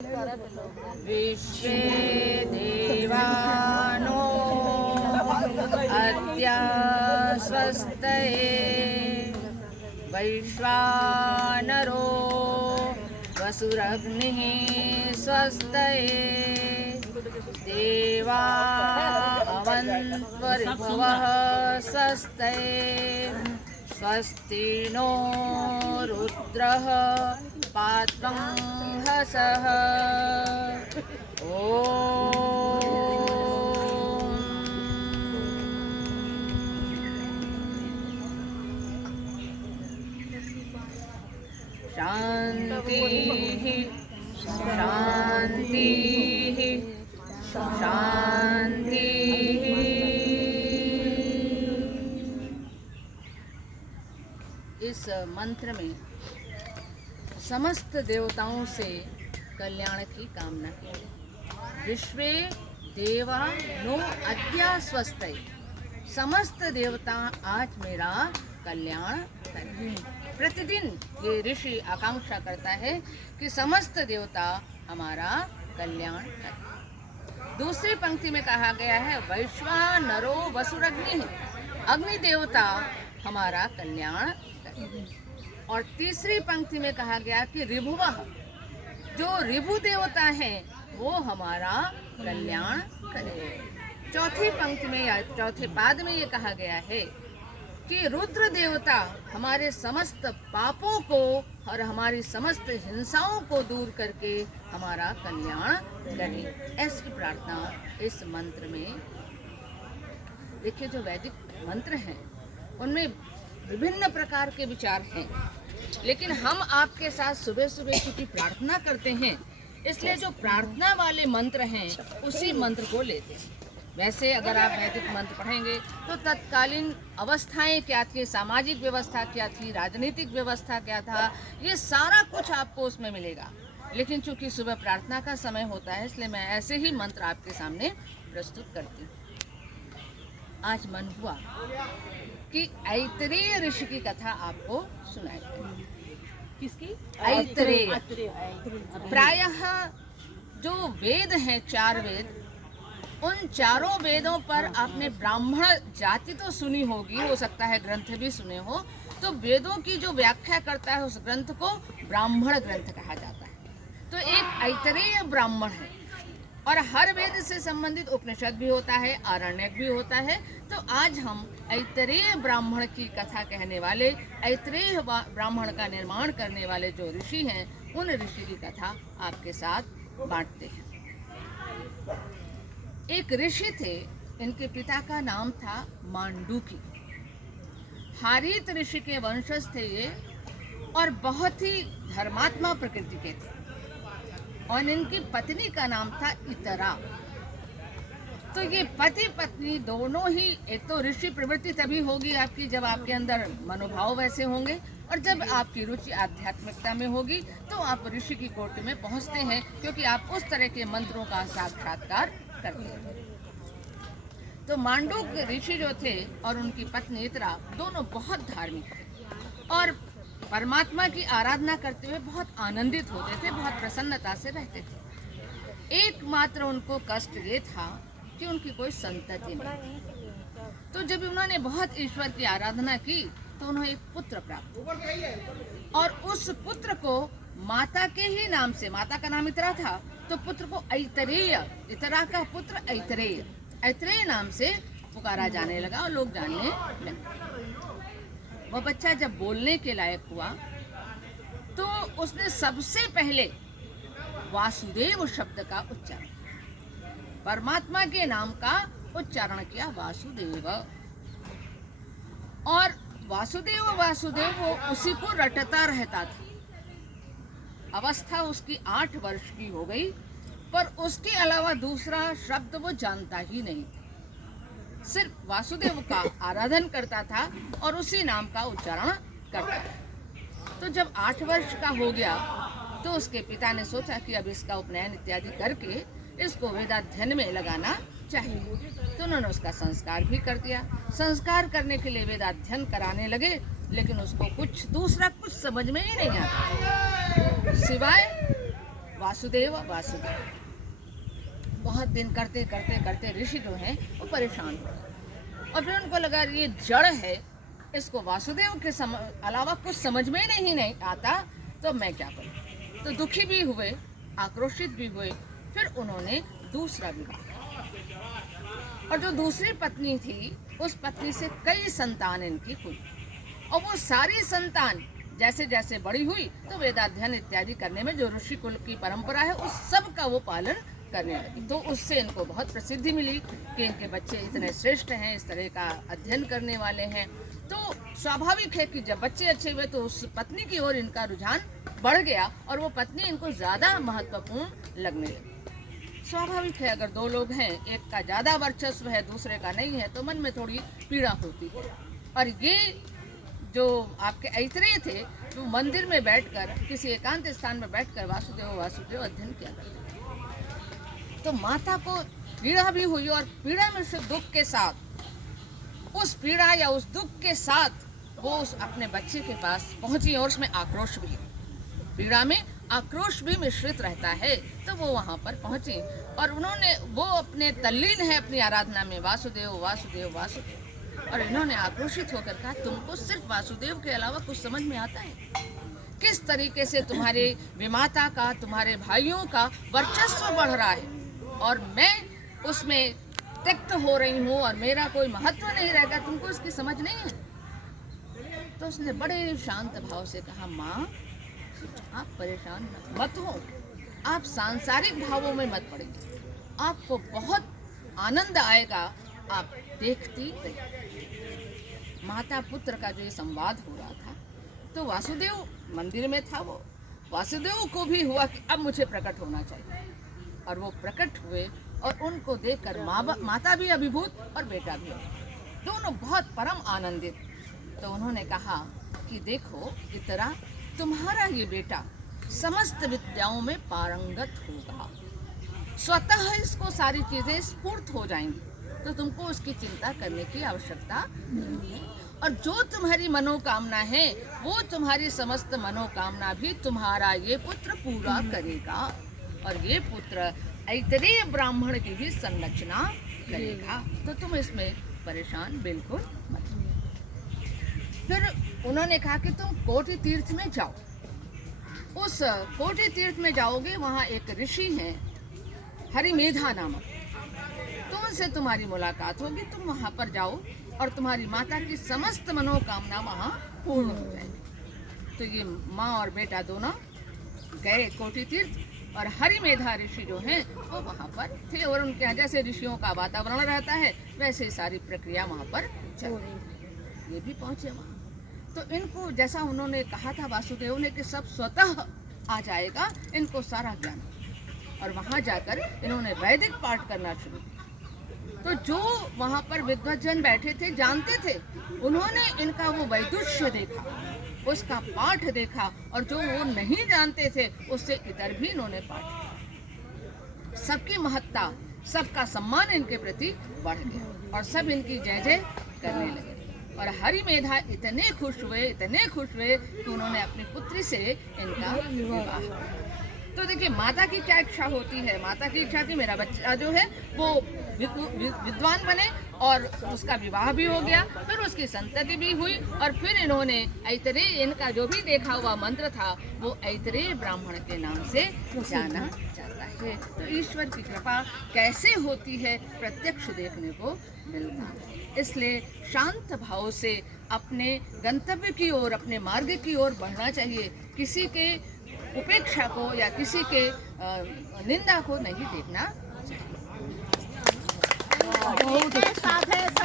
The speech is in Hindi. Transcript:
विश्वे देवानो अद्य स्वस्तये वैश्वानरो वसुरग्निः स्वस्तये देवा अवन्त्वरिभुवः स्वस्तये स्वस्ति नो रुद्रः पात्रं हसः शान्तिः शान्तिः शान्तिः। इस मंत्र में समस्त देवताओं से कल्याण की कामना की। विश्वे देवा नो अद्या स्वस्तये, समस्त देवता आज मेरा कल्याण करें। प्रतिदिन ये ऋषि आकांक्षा करता है कि समस्त देवता हमारा कल्याण करें। दूसरी पंक्ति में कहा गया है वैश्वानरो वसुरग्नि, अग्नि देवता हमारा कल्याण करें। और तीसरी पंक्ति में कहा गया कि ऋभुवः, जो ऋभु देवता हैं वो हमारा कल्याण करें। चौथी पंक्ति में या चौथे पाद में ये कहा गया है कि रुद्र देवता हमारे समस्त पापों को और हमारी समस्त हिंसाओं को दूर करके हमारा कल्याण करें। ऐसी प्रार्थना इस मंत्र में। देखिए, जो वैदिक मंत्र हैं उनमें विभिन्न प्रकार के विचार हैं, लेकिन हम आपके साथ सुबह सुबह क्योंकि प्रार्थना करते हैं इसलिए जो प्रार्थना वाले मंत्र हैं उसी मंत्र को लेते हैं। वैसे अगर आप वैदिक मंत्र पढ़ेंगे तो तत्कालीन अवस्थाएं क्या थी, सामाजिक व्यवस्था क्या थी, राजनीतिक व्यवस्था क्या था, ये सारा कुछ आपको उसमें मिलेगा। लेकिन चूंकि सुबह प्रार्थना का समय होता है इसलिए मैं ऐसे ही मंत्र आपके सामने प्रस्तुत करती हूँ। आज मन हुआ कि ऐतरेय ऋषि की कथा आपको सुनाई। किसकी? ऐतरेय। प्रायः जो वेद हैं, 4 वेद, उन चारों वेदों पर आपने ब्राह्मण जाति तो सुनी होगी, हो सकता है ग्रंथ भी सुने हो। तो वेदों की जो व्याख्या करता है उस ग्रंथ को ब्राह्मण ग्रंथ कहा जाता है। तो एक ऐतरेय ब्राह्मण है और हर वेद से संबंधित उपनिषद भी होता है, आरण्यक भी होता है। तो आज हम ऐतरेय ब्राह्मण की कथा कहने वाले, ऐतरेय ब्राह्मण का निर्माण करने वाले जो ऋषि हैं उन ऋषि की कथा आपके साथ बांटते हैं। एक ऋषि थे, इनके पिता का नाम था मांडूकी। हारीत ऋषि के वंशज थे ये और बहुत ही धर्मात्मा प्रकृति के थे। और इनकी पत्नी का नाम था इतरा। तो ये पति पत्नी दोनों ही, एक तो ऋषि प्रवृत्ति तभी होगी आपकी जब आपके अंदर मनोभाव वैसे होंगे, और जब आपकी रुचि आध्यात्मिकता में होगी तो आप ऋषि की कोटि में पहुंचते हैं, क्योंकि आप उस तरह के मंत्रों का साक्षात्कार करते हैं। तो मांडूक ऋषि जो थे और उनकी पत्नी इतरा दोनों बहुत धार्मिक थे और परमात्मा की आराधना करते हुए बहुत आनंदित होते थे, बहुत प्रसन्नता से रहते थे। एकमात्र उनको कष्ट ये था कि उनकी कोई संतति नहीं। तो जब उन्होंने बहुत ईश्वर की आराधना की तो उन्हें एक पुत्र प्राप्त हुआ और उस पुत्र को माता के ही नाम से, माता का नाम इतरा था तो पुत्र को ऐतरेय, इतरा का पुत्र ऐतरेय, ऐतरेय नाम से पुकारा जाने लगा और लोग जानने लगे। वह बच्चा जब बोलने के लायक हुआ तो उसने सबसे पहले वासुदेव शब्द का उच्चारण, परमात्मा के नाम का उच्चारण किया, वासुदेव। और वासुदेव वासुदेव वो उसी को रटता रहता था। अवस्था उसकी 8 वर्ष की हो गई, पर उसके अलावा दूसरा शब्द वो जानता ही नहीं था। सिर्फ वासुदेव का आराधन करता था और उसी नाम का उच्चारण करता था। तो जब 8 वर्ष का हो गया तो उसके पिता ने सोचा कि अब इसका उपनयन इत्यादि करके इसको वेदाध्ययन में लगाना चाहिए। तो उन्होंने उसका संस्कार भी कर दिया। संस्कार करने के लिए वेदाध्ययन कराने लगे, लेकिन उसको कुछ दूसरा कुछ समझ में ही नहीं आता, सिवाय वासुदेव वासुदेव। बहुत दिन करते करते करते ऋषि जो हैं वो परेशान हो गए और फिर उनको लगा ये जड़ है, इसको वासुदेव के अलावा कुछ समझ में नहीं आता, तो मैं क्या करूं। तो दुखी भी हुए, आक्रोशित भी हुए। फिर उन्होंने दूसरा विवाह, और जो दूसरी पत्नी थी उस पत्नी से कई संतान इनकी हुई, और वो सारी संतान जैसे जैसे बड़ी हुई तो वेदाध्ययन इत्यादि करने में जो ऋषि कुल की परंपरा है उस सब का वो पालन करने लगी। तो उससे इनको बहुत प्रसिद्धि मिली कि इनके बच्चे इतने श्रेष्ठ हैं, इस तरह का अध्ययन करने वाले हैं। तो स्वाभाविक है कि जब बच्चे अच्छे हुए तो उस पत्नी की ओर इनका रुझान बढ़ गया और वो पत्नी इनको ज़्यादा महत्वपूर्ण लगने लगी। स्वाभाविक है, अगर दो लोग हैं, एक का ज़्यादा वर्चस्व है दूसरे का नहीं है, तो मन में थोड़ी पीड़ा होती है। और ये जो आपके ऐतरेय थे जो मंदिर में बैठकर किसी एकांत स्थान में बैठकर वासुदेव वासुदेव अध्ययन किया करते थे। तो माता को पीड़ा भी हुई, और पीड़ा में से दुख के साथ, उस पीड़ा या उस दुख के साथ वो उस अपने बच्चे के पास पहुंची, और उसमें आक्रोश भी है, पीड़ा में आक्रोश भी मिश्रित रहता है। तो वो वहाँ पर पहुंची और उन्होंने, वो अपने तल्लीन है अपनी आराधना में, वासुदेव वासुदेव वासुदेव। और इन्होंने आक्रोशित होकर कहा, तुमको सिर्फ वासुदेव के अलावा कुछ समझ में आता है? किस तरीके से तुम्हारे विमाता का, तुम्हारे भाइयों का वर्चस्व बढ़ रहा है और मैं उसमें त्यक्त हो रही हूँ और मेरा कोई महत्व नहीं रहेगा, तुमको इसकी समझ नहीं है? तो उसने बड़े शांत भाव से कहा, माँ आप परेशान मत हो, आप सांसारिक भावों में मत पड़िए, आपको बहुत आनंद आएगा, आप देखती रहिए। माता पुत्र का जो ये संवाद हो रहा था, तो वासुदेव मंदिर में था, वो वासुदेव को भी हुआ कि अब मुझे प्रकट होना चाहिए, और वो प्रकट हुए और उनको देखकर माता भी अभिभूत और बेटा भी, दोनों बहुत परम आनंदित। तो उन्होंने कहा कि देखो इतरा, तुम्हारा ये बेटा समस्त विद्याओं में पारंगत होगा, स्वतः इसको सारी चीज़ें स्फूर्त हो जाएंगी, तो तुमको उसकी चिंता करने की आवश्यकता नहीं है। और जो तुम्हारी मनोकामना है वो तुम्हारी समस्त मनोकामना भी तुम्हारा ये पुत्र पूरा करेगा, और ये पुत्र ऐतरेय ब्राह्मण की भी संरचना करेगा, तो तुम इसमें परेशान बिल्कुल मत हो। फिर उन्होंने कहा कि तुम कोटि तीर्थ में जाओ, उस कोटि तीर्थ में जाओगे, वहाँ एक ऋषि हैं हरिमेधा नामक, तो उनसे तुम्हारी मुलाकात होगी, तुम वहाँ पर जाओ और तुम्हारी माता की समस्त मनोकामना वहाँ पूर्ण हो जाएगी। तो ये माँ और बेटा दोनों गए कोटि तीर्थ, और हरिमेधा ऋषि जो हैं वो वहाँ पर थे, और उनके यहाँ जैसे ऋषियों का वातावरण रहता है वैसे ही सारी प्रक्रिया वहाँ पर चल रही। ये भी पहुँचे वहाँ, तो इनको जैसा उन्होंने कहा था वासुदेव ने कि सब स्वतः आ जाएगा, इनको सारा ज्ञान, और वहाँ जाकर इन्होंने वैदिक पाठ करना शुरू किया। तो जो वहाँ पर विद्वज्जन बैठे थे जानते थे, उन्होंने इनका वो वैदुष्य देखा, उसका पाठ देखा, और जो वो नहीं जानते थे उससे इतर भी इन्होंने पाठ किया। सबकी महत्ता, सबका सम्मान इनके प्रति बढ़ गया और सब इनकी जय जय करने लगे। और हरिमेधा इतने खुश हुए कि उन्होंने अपनी पुत्री से इनका विवाह। तो देखिए माता की क्या इच्छा होती है, माता की इच्छा कि मेरा बच्चा जो है वो विद्वान बने, और उसका विवाह भी हो गया, फिर उसकी संतति भी हुई, और फिर इन्होंने ऐतरेय, इनका जो भी देखा हुआ मंत्र था वो ऐतरेय ब्राह्मण के नाम से जाना जाता है। तो ईश्वर की कृपा कैसे होती है प्रत्यक्ष देखने को मिलता है। इसलिए शांत भाव से अपने गंतव्य की ओर, अपने मार्ग की ओर बढ़ना चाहिए, किसी के उपेक्षा को या किसी के निंदा को नहीं देखना चाहिए।